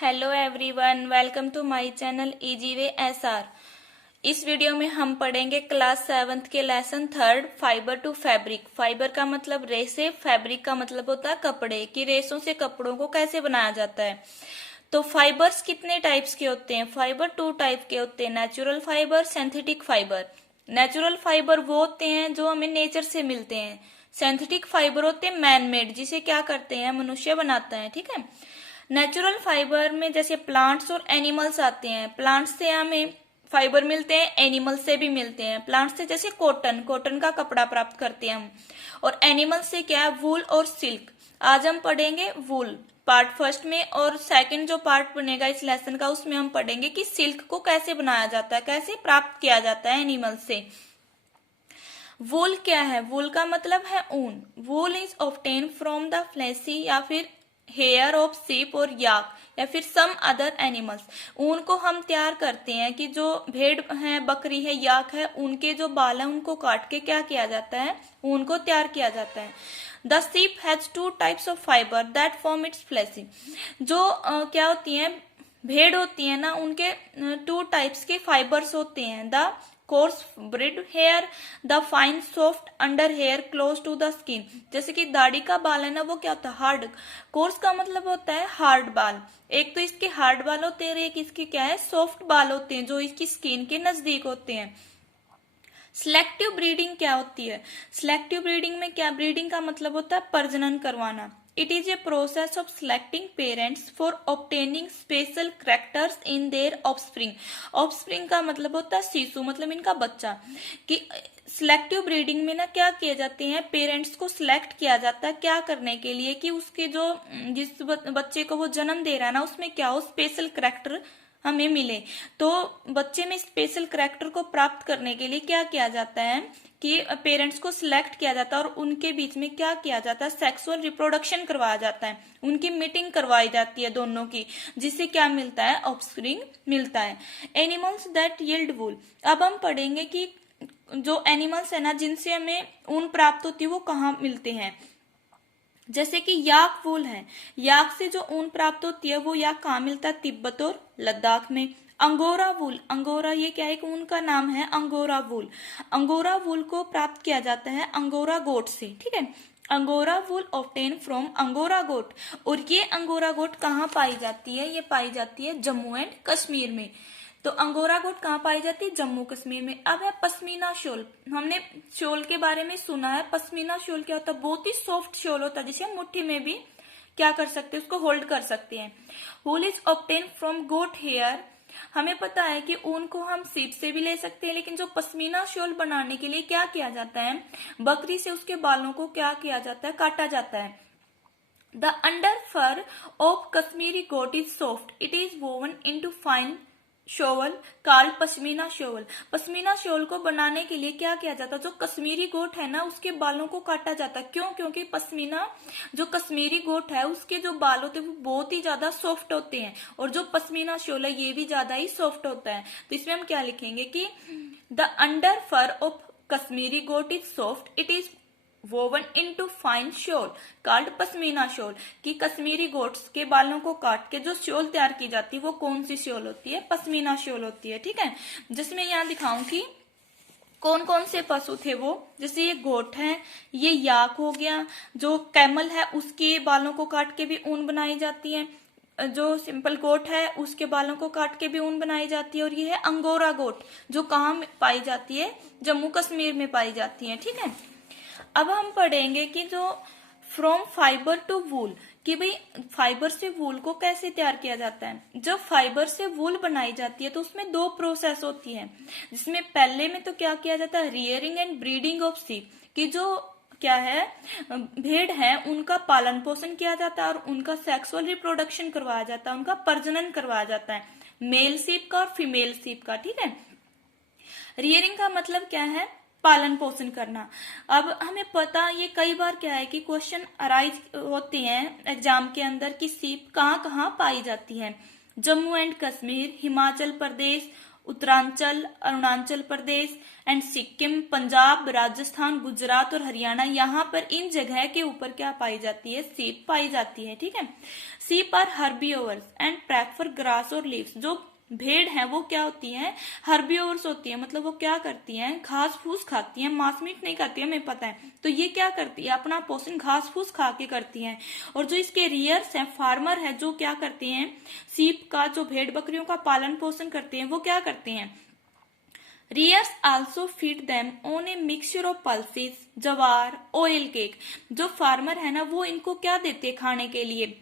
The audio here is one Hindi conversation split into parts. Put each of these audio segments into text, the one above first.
Hello everyone, welcome to my channel easy way SR. इस वीडियो में हम पढ़ेंगे क्लास 7th के lesson 3 fibre to fabric. Fibre का मतलब रेसे, फैब्रिक का मतलब होता है कपड़े, कि रेसों से कपड़ों को कैसे बनाया जाता है। तो फाइबर्स कितने टाइप्स के होते हैं? फाइबर 2 टाइप के होते हैं, natural fibre, synthetic fibre. Natural fibre वो होते हैं जो हमें नेचर से मिलते हैं। सिंथेटिक फाइबर होते हैं मैन मेड, जिसे क्या करते हैं, मनुष्य बनाता है। ठीक है। नेचुरल फाइबर में जैसे प्लांट्स और एनिमल्स आते हैं। प्लांट्स से हमें फाइबर मिलते हैं, एनिमल्स से भी मिलते हैं। प्लांट्स से जैसे कॉटन, कॉटन का कपड़ा प्राप्त करते हैं हम। और एनिमल्स से क्या है, वूल और सिल्क। आज हम पढ़ेंगे वूल पार्ट फर्स्ट में, और सेकंड जो पार्ट बनेगा इस लेसन का उसमें हम पढ़ेंगे कि सिल्क को कैसे बनाया जाता है, कैसे प्राप्त किया जाता है एनिमल से। वूल क्या है? वूल का मतलब है ऊन। वूल is obtain from the fleshy या फिर हेयर ऑफ सीप और याक या फिर सम अदर एनिमल्स। ऊन को हम तैयार करते हैं कि जो भेड़ है, बकरी है, याक है, उनके जो बाल है उनको काट के क्या किया जाता है, ऊन को तैयार किया जाता है। The ship has 2 types of fibre that form it's fleshy. जो क्या होती है, भेड़ होती है ना, उनके 2 टाइप्स के फाइबर्स होते हैं। The coarse beard hair, the fine soft under hair close to the skin. जैसे कि दाढ़ी का बाल है ना, वो क्या होता है, हार्ड। कोर्स का मतलब होता है हार्ड बाल। एक तो इसके हार्ड बाल होते हैं और एक इसके क्या है, सॉफ्ट बाल होते हैं जो इसकी स्किन के नजदीक होते हैं। सिलेक्टिव ब्रीडिंग क्या होती है? सिलेक्टिव ब्रीडिंग में क्या, ब्रीडिंग का मतलब होता है प्रजनन करवाना। It is a process of selecting parents for obtaining special characters in their offspring. Offspring का मतलब होता है शिशु, मतलब इनका बच्चा। कि सिलेक्टिव ब्रीडिंग में ना क्या किए जाते हैं, पेरेंट्स को सिलेक्ट किया जाता है क्या करने के लिए, कि उसके जो जिस बच्चे को वो जन्म दे रहा है ना, उसमें क्या हो, स्पेशल कैरेक्टर हमें मिले। तो बच्चे में स्पेशल कैरेक्टर को प्राप्त करने के लिए क्या किया जाता है कि पेरेंट्स को सिलेक्ट किया जाता है और उनके बीच में क्या किया जाता है, सेक्सुअल रिप्रोडक्शन करवाया जाता है। उनकी मीटिंग करवाई जाती है दोनों की, जिससे क्या मिलता है, ऑफस्प्रिंग मिलता है। एनिमल्स दैट यील्ड वूल। अब हम पढ़ेंगे कि जो एनिमल्स है ना जिनसे हमें ऊन प्राप्त होती है वो कहाँ मिलते हैं। जैसे कि याक वूल है, याक से जो ऊन प्राप्त होती है वो याक कहाँ मिलता है, तिब्बत और लद्दाख में। अंगोरा वूल, अंगोरा ये क्या है, एक ऊन का नाम है अंगोरा वूल। अंगोरा वूल को प्राप्त किया जाता है अंगोरा गोट से। ठीक है। Angora wool obtain from angora goat. और ये अंगोरा गोट कहाँ पाई जाती है, ये पाई जाती है जम्मू एंड कश्मीर में। तो अंगोरा गोट कहाँ पाई जाती है, जम्मू कश्मीर में। अब है पश्मीना शॉल। हमने शॉल के बारे में सुना है। पश्मीना शॉल क्या होता है, बहुत ही सॉफ्ट शॉल होता है जिसे हम मुट्ठी में भी क्या कर सकते हैं, उसको होल्ड कर सकते हैं। Wool is obtain from goat hair. हमें पता है कि ऊन को हम सीप से भी ले सकते हैं, लेकिन जो पश्मीना शॉल बनाने के लिए क्या किया जाता है, बकरी से उसके बालों को क्या किया जाता है, काटा जाता है। The under fur of Kashmiri goat is soft, it is woven into fine shawl called pashmina shawl. Pashmina shawl को बनाने के लिए क्या किया जाता है, जो कश्मीरी गोट है ना उसके बालों को काटा जाता है। क्यों? क्योंकि पश्मीना जो कश्मीरी गोट है उसके जो बाल होते हैं वो बहुत ही ज्यादा सॉफ्ट होते हैं, और जो पश्मीना शोल है ये भी ज्यादा ही सॉफ्ट होता है। तो इसमें हम क्या लिखेंगे कि the under fur of Kashmiri goat is soft, it is woven into fine shawl called pashmina shawl. कि कश्मीरी गोट्स के बालों को काट के जो शॉल तैयार की जाती है वो कौन सी शॉल होती है, पश्मीना शॉल होती है। ठीक है। जिसमें यहाँ दिखाऊं कि कौन कौन से पशु थे वो, जैसे ये गोट है, ये याक हो गया, जो कैमल है उसके बालों को काट के भी ऊन बनाई जाती है, जो सिंपल गोट है उसके बालों को काट के भी ऊन बनाई जाती है। और ये है अंगोरा गोट, जो कहाँ पाई जाती है, जम्मू कश्मीर में पाई जाती है। ठीक है। अब हम पढ़ेंगे कि जो फ्रॉम फाइबर टू वूल, कि भाई फाइबर से वूल को कैसे तैयार किया जाता है। जब फाइबर से वूल बनाई जाती है तो उसमें 2 प्रोसेस होती है, जिसमें पहले में तो क्या किया जाता है, रियरिंग एंड ब्रीडिंग ऑफ सीप। कि जो क्या है, भेड़ है, उनका पालन पोषण किया जाता है और उनका सेक्सुअल रिप्रोडक्शन करवाया जाता है, उनका प्रजनन करवाया जाता है, मेल सीप का और फीमेल सीप का। ठीक है। रियरिंग का मतलब क्या है, पालन पोषण करना। अब हमें पता, ये कई बार क्या है कि क्वेश्चन अराइज होते हैं एग्जाम के अंदर कि सीप कहाँ कहाँ पाई जाती है। जम्मू एंड कश्मीर, हिमाचल प्रदेश उत्तरांचल, अरुणाचल प्रदेश एंड सिक्किम, पंजाब, राजस्थान, गुजरात और हरियाणा, यहाँ पर इन जगह के ऊपर क्या पाई जाती है, सीप पाई जाती है। ठीक है, sheep are herbivores and prefer grass और लीव्स। जो भेड़ है वो क्या होती है, हर्बिवोर्स होती है, मतलब वो क्या करती हैं, घास फूस खाती हैं, मांस मीट नहीं खाती है, हमें पता है। तो ये क्या करती है, अपना पोषण घास फूस खा के करती हैं। और जो इसके रियर्स हैं, फार्मर है, जो क्या करती हैं, सीप का, जो भेड़ बकरियों का पालन पोषण करते हैं, वो क्या करते हैं, rearers also feed them on a mixture of pulses, jowar, oil cake. जो फार्मर है ना, वो इनको क्या देते हैं खाने के लिए,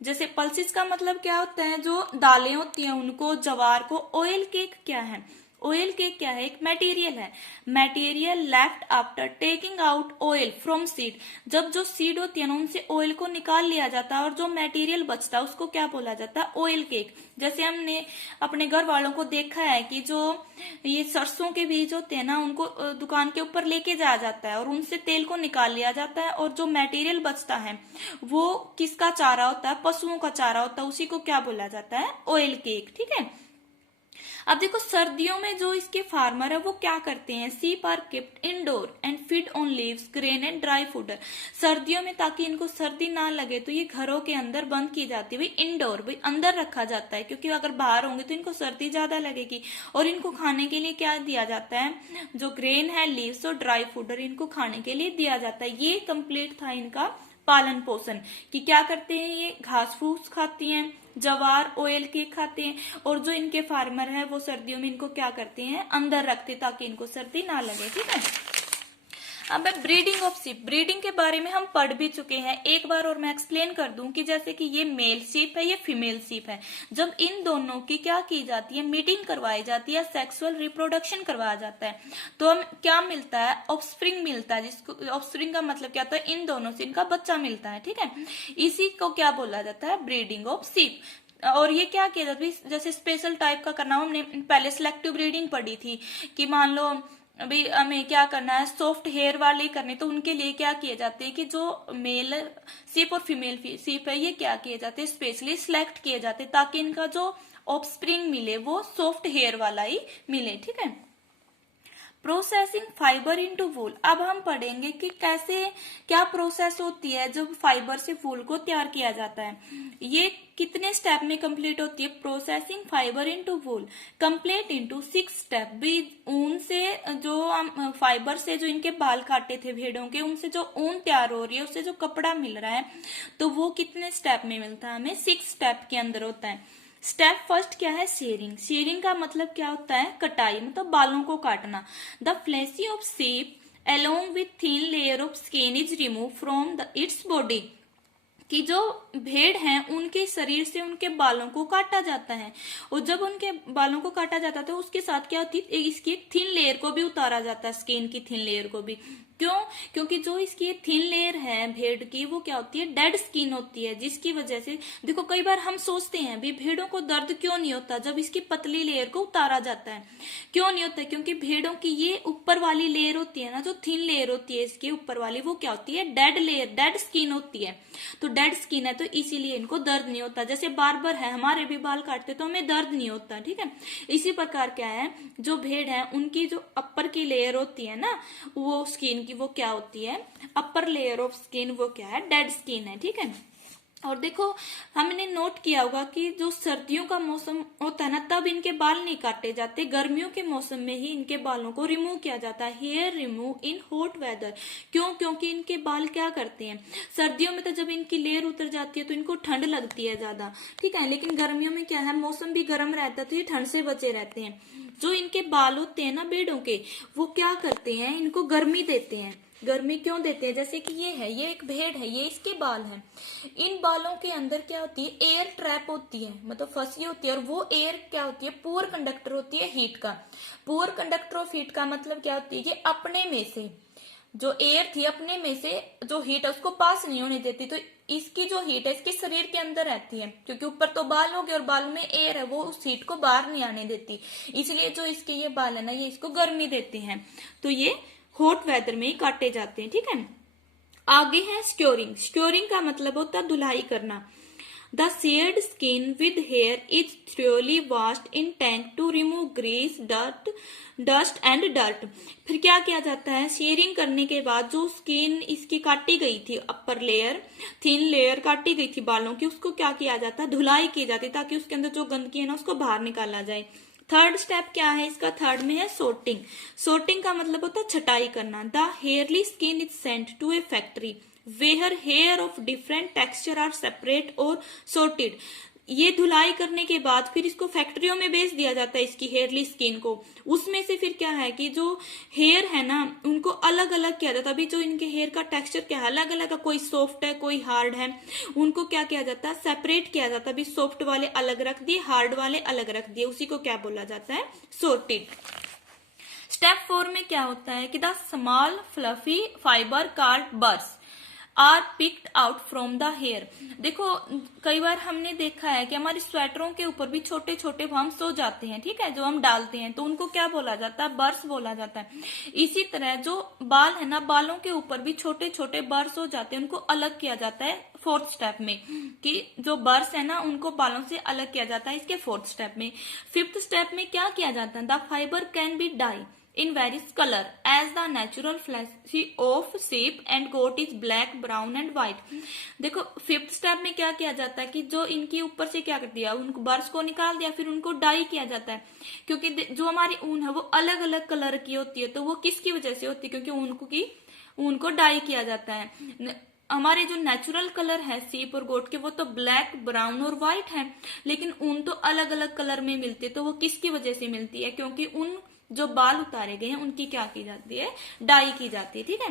जैसे पल्सेस का मतलब क्या होता है, जो दालें होती हैं उनको, जवार को। ऑयल केक क्या है, ऑयल केक क्या है, एक मटेरियल है, material left after taking out oil from seed. जब जो सीड होती है ना, उनसे ऑयल को निकाल लिया जाता है और जो मटेरियल बचता है उसको क्या बोला जाता है, ऑयल केक। जैसे हमने अपने घर वालों को देखा है कि जो ये सरसों के बीज होते हैं ना, उनको दुकान के ऊपर लेके जाया जाता है और उनसे तेल को निकाल लिया जाता है, और जो मटेरियल बचता है वो किसका चारा होता है, पशुओं का चारा होता है, उसी को क्या बोला जाता है, ऑयल केक। ठीक है, अब देखो सर्दियों में जो इसके फार्मर है वो क्या करते हैं, sheep are kept indoor and feed on leaves, grain and dry food. सर्दियों में ताकि इनको सर्दी ना लगे तो ये घरों के अंदर बंद की जाती है, भाई इंडोर, भाई अंदर रखा जाता है, क्योंकि अगर बाहर होंगे तो इनको सर्दी ज्यादा लगेगी। और इनको खाने के लिए क्या दिया जाता है, जो ग्रेन है, लीव्स और ड्राई फूड इनको खाने के लिए दिया जाता है। ये कंप्लीट था इनका पालन पोषण, कि क्या करते हैं, ये घास फूस खाती हैं, जवार, ऑयल केक खाते हैं, और जो इनके फार्मर है वो सर्दियों में इनको क्या करते हैं, अंदर रखते ताकि इनको सर्दी ना लगे। ठीक है, अब ब्रीडिंग ऑफ सीप, ब्रीडिंग के बारे में हम पढ़ भी चुके हैं, एक बार और मैं एक्सप्लेन कर दूं कि जैसे कि ये मेल सीप है, ये फीमेल सीप है। जब इन दोनों की क्या की जाती है, मीटिंग करवाई जाती है, सेक्सुअल रिप्रोडक्शन करवाया जाता है, तो हम क्या मिलता है, ऑफस्प्रिंग मिलता है, जिसको ऑफस्प्रिंग का मतलब क्या होता है, इन दोनों से इनका बच्चा मिलता है। ठीक है, इसी को क्या बोला जाता है, ब्रीडिंग ऑफ सीप। और ये क्या किया जाता है, जैसे स्पेशल टाइप का करना, हमने पहले सिलेक्टिव ब्रीडिंग पढ़ी थी कि मान लो अभी हमें क्या करना है, सॉफ्ट हेयर वाले करने, तो उनके लिए क्या किए जाते हैं कि जो मेल सीप और फीमेल सीप है ये क्या किए जाते हैं, स्पेशली सिलेक्ट किए जाते हैं ताकि इनका जो ऑफस्प्रिंग मिले वो सॉफ्ट हेयर वाला ही मिले। ठीक है, प्रोसेसिंग फाइबर इनटू वूल। अब हम पढ़ेंगे कि कैसे क्या प्रोसेस होती है जब फाइबर से वूल को तैयार किया जाता है। ये कितने स्टेप में कंप्लीट होती है, प्रोसेसिंग फाइबर इनटू वूल कंप्लीट इनटू 6 स्टेप। भी ऊन से जो हम फाइबर से जो इनके बाल काटे थे भेड़ों के, उनसे जो ऊन तैयार हो रही है, उससे जो कपड़ा मिल रहा है, तो वो कितने स्टेप में मिलता है, हमें 6 स्टेप के अंदर होता है। स्टेप फर्स्ट क्या है, शेयरिंग। शेयरिंग का मतलब क्या होता है, कटाई, मतलब बालों को काटना। The fleshy of shape along with thin layer of skin is removed from its body। कि जो भेड़ हैं उनके शरीर से उनके बालों को काटा जाता है, और जब उनके बालों को काटा जाता है तो उसके साथ क्या होती है, इसकी थिन लेयर को भी उतारा जाता है, स्किन की थिन लेयर को भी। क्यों, क्योंकि जो इसकी थिन लेयर है भेड़ की, वो क्या होती है, डेड स्किन होती है, जिसकी वजह से देखो कई बार हम सोचते हैं भी भेड़ों को दर्द क्यों नहीं होता जब इसकी पतली लेयर को उतारा जाता है, क्यों नहीं होता, क्योंकि भेड़ों की ये ऊपर वाली लेयर होती है ना, जो थिन लेयर होती है इसकी ऊपर वाली, वो क्या होती है, डेड लेयर, डेड स्किन होती है। तो डेड स्किन है तो इसीलिए इनको दर्द नहीं होता। जैसे बार्बर है, हमारे भी बाल काटते तो हमें दर्द नहीं होता। ठीक है, इसी प्रकार क्या है, जो भेड़ है उनकी जो अपर की लेयर होती है ना, वो स्किन की, वो क्या होती है, अपर लेयर ऑफ स्किन, वो क्या है, डेड स्किन है। ठीक है, और देखो हमने नोट किया होगा कि जो सर्दियों का मौसम होता है ना, तब इनके बाल नहीं काटे जाते, गर्मियों के मौसम में ही इनके बालों को रिमूव किया जाता है, hair remove in hot weather. क्यों, क्योंकि इनके बाल क्या करते हैं, सर्दियों में तो जब इनकी लेयर उतर जाती है तो इनको ठंड लगती है ज्यादा। ठीक है, लेकिन गर्मियों में क्या है, मौसम भी गर्म रहता है तो ये ठंड से बचे रहते हैं। जो इनके बाल होते हैं ना भेड़ों के, वो क्या करते हैं, इनको गर्मी देते हैं। गर्मी क्यों देते हैं, जैसे कि ये है, ये एक भेड़ है, ये इसके बाल हैं, इन बालों के अंदर क्या होती है, एयर ट्रैप होती है, मतलब फंसी होती है, और वो एयर क्या होती है, पुअर कंडक्टर होती है हीट का। पुअर कंडक्टर ऑफ हीट का मतलब क्या होती है, ये अपने में से जो एयर थी, अपने में से जो हीट है उसको पास नहीं होने देती, तो इसकी जो हीट है इसके शरीर के अंदर रहती है, क्योंकि ऊपर तो बाल हो गए और बालों में एयर है, वो उस हीट को बाहर नहीं आने देती, इसलिए जो इसके ये बाल है ना, ये इसको गर्मी देते हैं, तो ये हॉट वेदर में ही काटे जाते हैं। ठीक है, आगे है स्क्योरिंग। स्क्योरिंग का मतलब होता है धुलाई करना। The sheared skin with hair is thoroughly washed in tank to remove grease, dust and dirt. फिर क्या किया जाता है, शेयरिंग करने के बाद जो स्किन इसकी काटी गई थी, अपर लेयर, थिन लेयर काटी गई थी बालों की, उसको क्या किया जाता है, धुलाई की जाती है ताकि उसके अंदर जो गंदगी है ना उसको बाहर निकाला जाए। थर्ड स्टेप क्या है इसका, थर्ड में है सोर्टिंग। सोर्टिंग का मतलब होता है छटाई करना। The hairy skin is sent to a factory where hair of different texture are separate और sorted। ये धुलाई करने के बाद फिर इसको फैक्ट्रियों में बेच दिया जाता है, इसकी हेयरली स्किन को। उसमें से फिर क्या है कि जो हेयर है ना उनको अलग अलग किया जाता है। अभी जो इनके हेयर का टेक्सचर क्या है, अलग अलग है, कोई सॉफ्ट है कोई हार्ड है, उनको क्या किया जाता है, सेपरेट किया जाता है। अभी सॉफ्ट वाले अलग रख दिए, हार्ड वाले अलग रख दिए, उसी को क्या बोला जाता है, sorted। स्टेप 4 में क्या होता है कि the small fluffy fibre called burrs are picked out from the hair. देखो कई बार हमने देखा है कि हमारे स्वेटरों के ऊपर भी छोटे छोटे हम सो जाते हैं, ठीक है, जो हम डालते हैं, तो उनको क्या बोला जाता है, बर्स बोला जाता है। इसी तरह जो बाल है ना, बालों के ऊपर भी छोटे छोटे बर्स हो जाते हैं, उनको अलग किया जाता है फोर्थ स्टेप में, कि जो बर्स है ना उनको बालों से अलग किया जाता है इसके फोर्थ स्टेप में। फिफ्थ स्टेप में क्या किया जाता है, the fibre can be dyed in various color as the natural flesh of sheep and goat is black, brown and white। देखो फिफ्थ स्टेप में क्या किया जाता है कि जो इनके ऊपर से क्या कर दिया, उनको बर्स को निकाल दिया, फिर उनको डाई किया जाता है, क्योंकि जो हमारी ऊन है वो अलग अलग कलर की होती है। तो वो किसकी वजह से होती है, क्योंकि ऊन को डाई किया जाता है। हमारे जो नेचुरल कलर है सीप और गोट के, वो तो ब्लैक, ब्राउन और व्हाइट है, लेकिन ऊन तो अलग अलग कलर में मिलती है। तो वो किसकी वजह से मिलती है, क्योंकि उन जो बाल उतारे गए हैं उनकी क्या की जाती है, डाई की जाती है, ठीक है।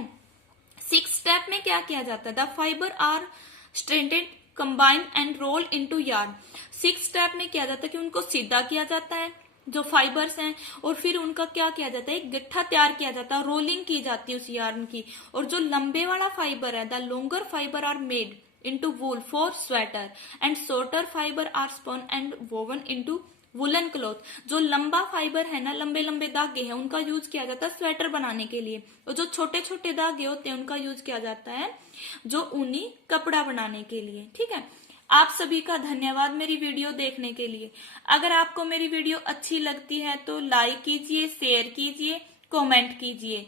सिक्स स्टेप में क्या किया जाता है, the fibre are straightened, combined and roll into yarn. Six step में क्या जाता है कि उनको सीधा किया जाता है जो फाइबर्स हैं, और फिर उनका क्या किया जाता है, एक गट्ठा तैयार किया जाता है, रोलिंग की जाती है उस यार्न की। और जो लंबे वाला फाइबर है, the longer fibre are made into wool for sweater and shorter fiber are spun and woven into woollen cloth. जो लंबा फाइबर है ना, लंबे लंबे धागे हैं, उनका यूज किया जाता है स्वेटर बनाने के लिए, और जो छोटे छोटे धागे होते हैं उनका यूज किया जाता है जो ऊनी कपड़ा बनाने के लिए, ठीक है। आप सभी का धन्यवाद मेरी वीडियो देखने के लिए। अगर आपको मेरी वीडियो अच्छी लगती है तो लाइक कीजिए, शेयर कीजिए, कमेंट कीजिए।